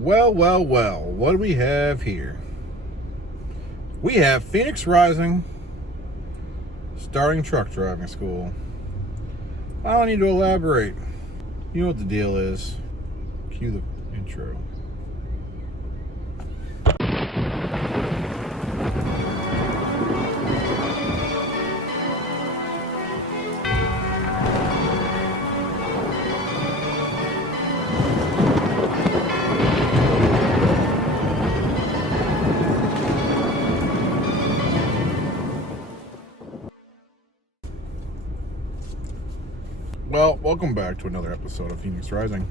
Well, what do we have here? We have Phoenix Rising starting truck driving school. I don't need to elaborate. You know what the deal is. Cue the intro. Well, welcome back to another episode of Phoenix Rising.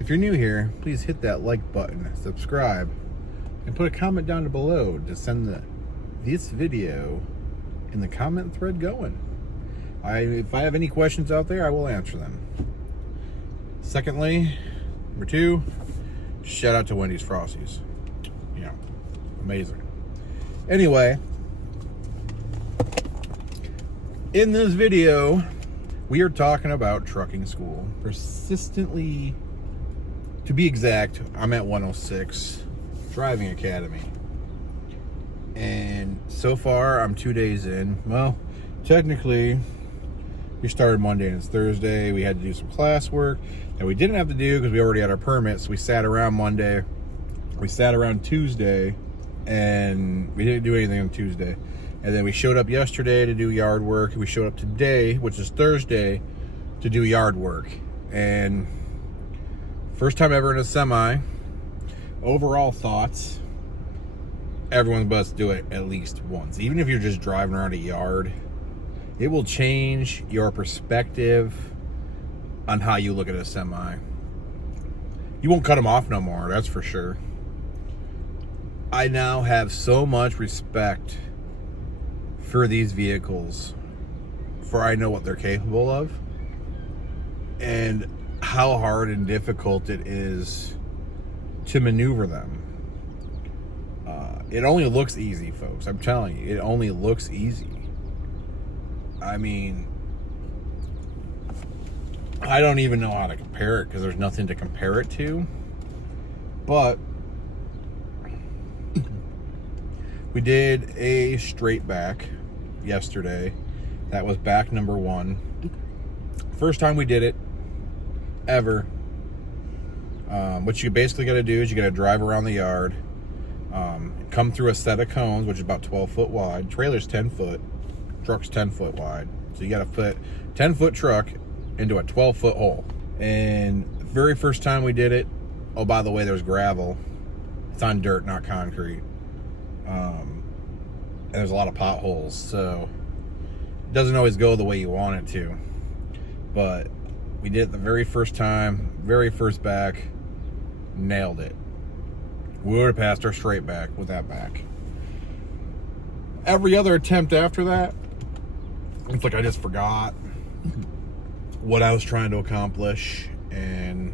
If you're new here, please hit that like button, subscribe, and put a comment down below to send this video in the comment thread going. If I have any questions out there, I will answer them. Secondly, number two, shout out to Wendy's Frosties. You know, amazing. Anyway, in this video, we are talking about trucking school. Persistently, to be exact, I'm at 106 Driving Academy. And so far, I'm 2 days in. Well, technically, we started Monday and it's Thursday. We had to do some classwork that we didn't have to do because we already had our permits. So we sat around Monday. We sat around Tuesday, and we didn't do anything on Tuesday. And then we showed up yesterday to do yard work. We showed up today, which is Thursday, to do yard work. And first time ever in a semi. Overall thoughts, everyone must do it at least once. Even if you're just driving around a yard, it will change your perspective on how you look at a semi. You won't cut them off no more, that's for sure. I now have so much respect for these vehicles, for I know what they're capable of and how hard and difficult it is to maneuver them. It only looks easy, folks. I'm telling you, it only looks easy. I mean, I don't even know how to compare it because there's nothing to compare it to. But we did a straight back yesterday. That was back number 1. First time we did it ever. What you basically got to do is you got to drive around the yard, come through a set of cones, which is about 12 foot wide. Trailer's 10 foot, truck's 10 foot wide. So you got to put 10 foot truck into a 12 foot hole. And the very first time we did it, oh, by the way, there's gravel. It's on dirt, not concrete. And there's a lot of potholes, so it doesn't always go the way you want it to. But we did it the very first time, very first back, nailed it. We would have passed our straight back with that back. Every other attempt after that, it's like I just forgot what I was trying to accomplish, and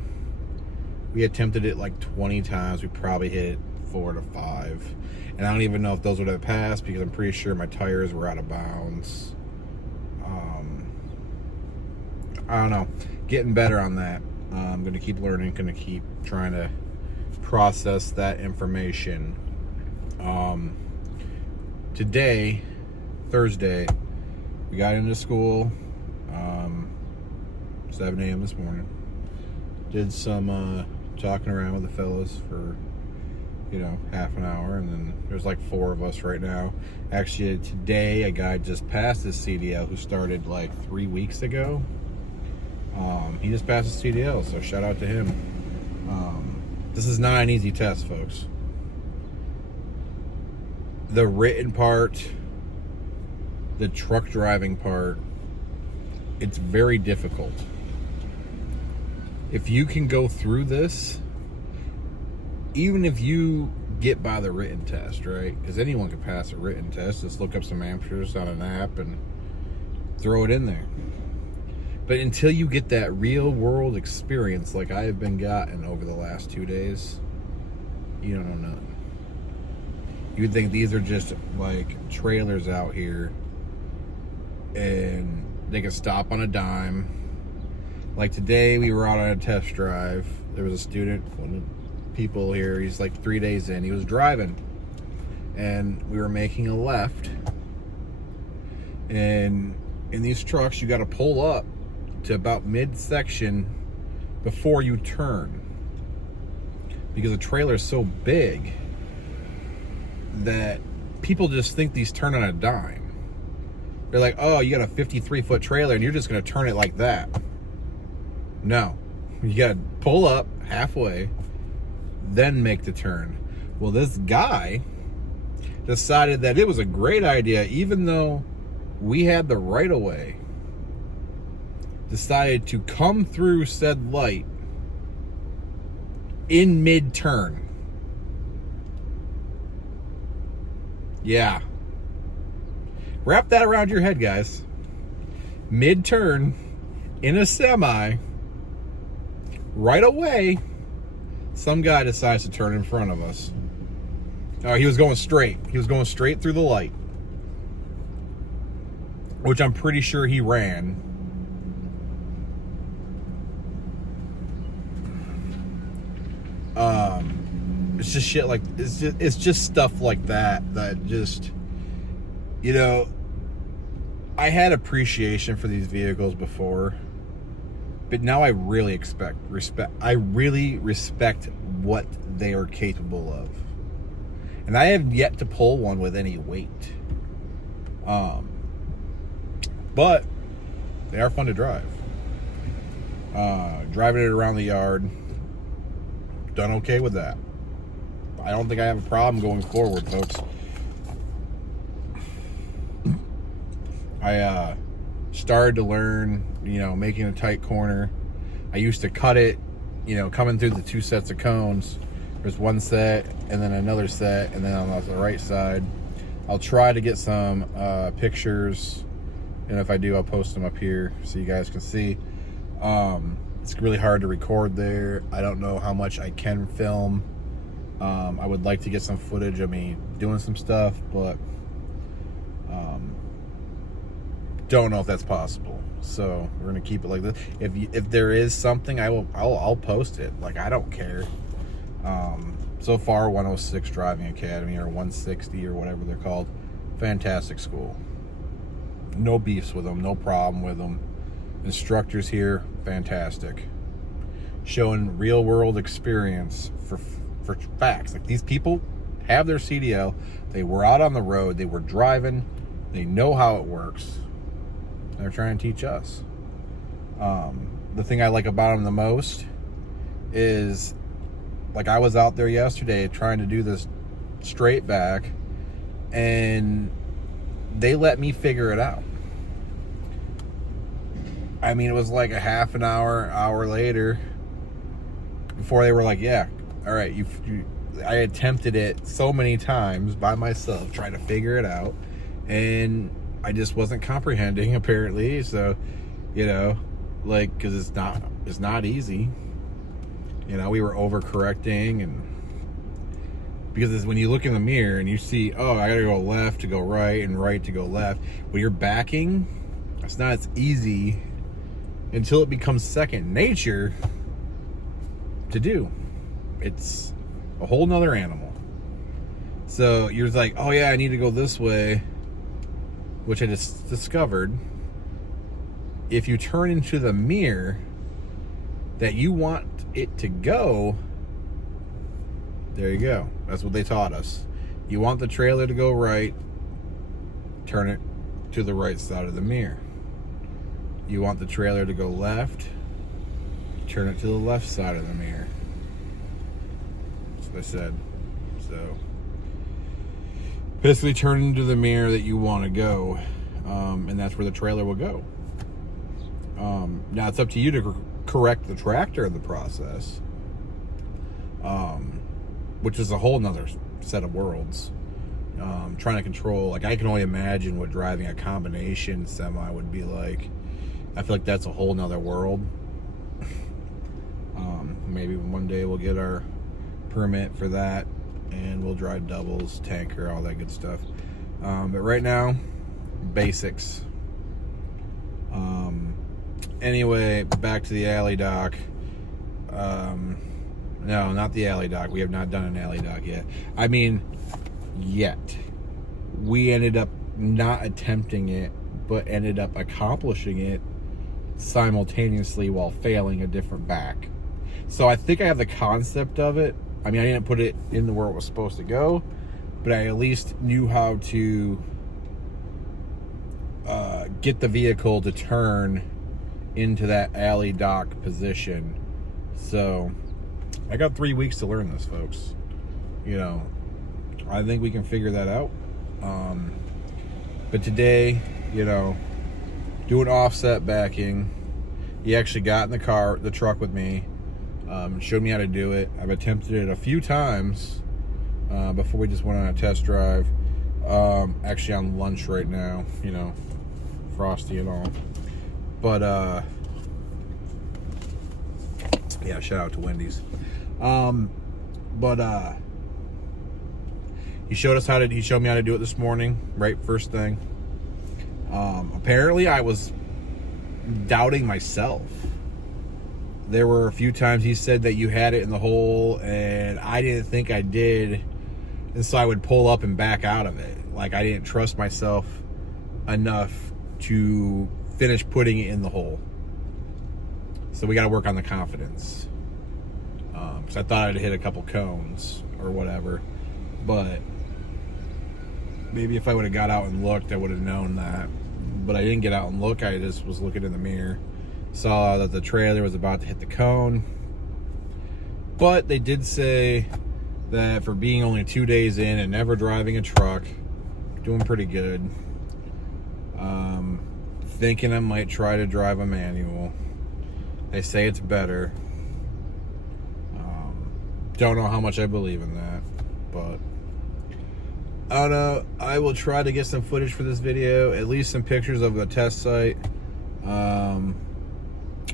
we attempted it like 20 times. We probably hit it 4 to 5. And I don't even know if those would have passed because I'm pretty sure my tires were out of bounds. I don't know. Getting better on that. I'm going to keep learning. Going to keep trying to process that information. Today, Thursday, we got into school 7 a.m. this morning. Did some talking around with the fellas for half an hour, and then there's like 4 of us right now. Actually, today a guy just passed his CDL who started like 3 weeks ago. He just passed his CDL, so shout out to him. This is not an easy test, folks. The written part, the truck driving part, it's very difficult. If you can go through this, even if you get by the written test, right? Because anyone can pass a written test. Just look up some answers on an app and throw it in there. But until you get that real world experience like I have been gotten over the last 2 days, you don't know nothing. You would think these are just like trailers out here and they can stop on a dime. Like today we were out on a test drive. There was a student, people here. He's like 3 days in. He was driving, and we were making a left. And in these trucks, you got to pull up to about midsection before you turn, because the trailer is so big that people just think these turn on a dime. They're like, oh, you got a 53-foot trailer and you're just going to turn it like that. No, you got to pull up halfway, then make the turn. Well, this guy decided that it was a great idea, even though we had the right of way, decided to come through said light in mid-turn. Yeah. Wrap that around your head, guys. Mid-turn in a semi, right away, some guy decides to turn in front of us. Oh, he was going straight. He was going straight through the light, which I'm pretty sure he ran. It's just shit like it's just stuff like that just, you know, I had appreciation for these vehicles before, but now I really respect what they are capable of. And I have yet to pull one with any weight. But they are fun to drive. Driving it around the yard, done okay with that. I don't think I have a problem going forward, folks. I started to learn, making a tight corner. I used to cut it, coming through the 2 sets of cones. There's one set and then another set, and then on the right side. I'll try to get some pictures, and if I do, I'll post them up here so you guys can see. It's really hard to record there. I don't know how much I can film. I would like to get some footage of me doing some stuff, but don't know if that's possible. So we're gonna keep it like this. If there is something, I'll post it. Like, I don't care. So far, 106 Driving Academy, or 160, or whatever they're called, fantastic school. No beefs with them, no problem with them. Instructors here, fantastic. Showing real world experience for facts. Like, these people have their CDL, they were out on the road, they were driving, they know how it works. They're trying to teach us. The thing I like about them the most is, like, I was out there yesterday trying to do this straight back, and they let me figure it out. I mean, it was like a half an hour later before they were like, yeah, all right, I attempted it so many times by myself trying to figure it out, and I just wasn't comprehending, apparently. So, like, because it's not easy. We were overcorrecting, and because when you look in the mirror and you see, oh, I gotta go left to go right and right to go left, when you're backing, it's not as easy until it becomes second nature to do. It's a whole nother animal. So you're like, oh yeah, I need to go this way, which I just discovered. If you turn into the mirror that you want it to go, there you go. That's what they taught us. You want the trailer to go right, turn it to the right side of the mirror. You want the trailer to go left, turn it to the left side of the mirror. That's what I said. So basically turn into the mirror that you want to go, and that's where the trailer will go. Now it's up to you to correct the tractor in the process, which is a whole nother set of worlds. Trying to control, like, I can only imagine what driving a combination semi would be like. I feel like that's a whole nother world. Maybe one day we'll get our permit for that, and we'll drive doubles, tanker, all that good stuff. But right now, basics. Anyway, back to the alley dock. And No, not the alley dock. We have not done an alley dock yet. I mean, yet. We ended up not attempting it, but ended up accomplishing it simultaneously while failing a different back. So I think I have the concept of it. I mean, I didn't put it in where it was supposed to go, but I at least knew how to get the vehicle to turn into that alley dock position. So I got 3 weeks to learn this, folks. You know, I think we can figure that out. But today, you know, doing offset backing, he actually got in the truck with me, showed me how to do it. I've attempted it a few times before we just went on a test drive. Actually on lunch right now, you know, frosty and all. But yeah, shout out to Wendy's. He showed me how to do it this morning, right? First thing. Apparently I was doubting myself. There were a few times he said that you had it in the hole, and I didn't think I did. And so I would pull up and back out of it. Like, I didn't trust myself enough to finish putting it in the hole. So we got to work on the confidence. So I thought I'd hit a couple cones or whatever, but maybe if I would have got out and looked, I would have known that. But I didn't get out and look. I just was looking in the mirror, saw that the trailer was about to hit the cone. But they did say that for being only 2 days in and never driving a truck, doing pretty good. Thinking I might try to drive a manual. They say it's better. Don't know how much I believe in that, but I don't know. I will try to get some footage for this video, at least some pictures of the test site. I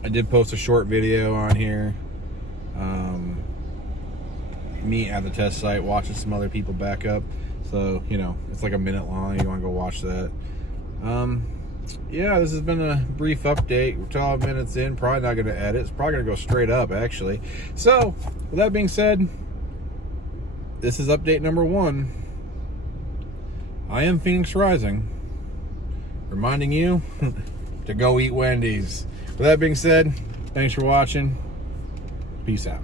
did post a short video on here. Me at the test site watching some other people back up. So, you know, it's like a minute long. You want to go watch that. Yeah, this has been a brief update. We're 12 minutes in. Probably not going to edit. It's probably going to go straight up, actually. So, with that being said, this is update number 1. I am Phoenix Rising, reminding you to go eat Wendy's. With that being said, thanks for watching. Peace out.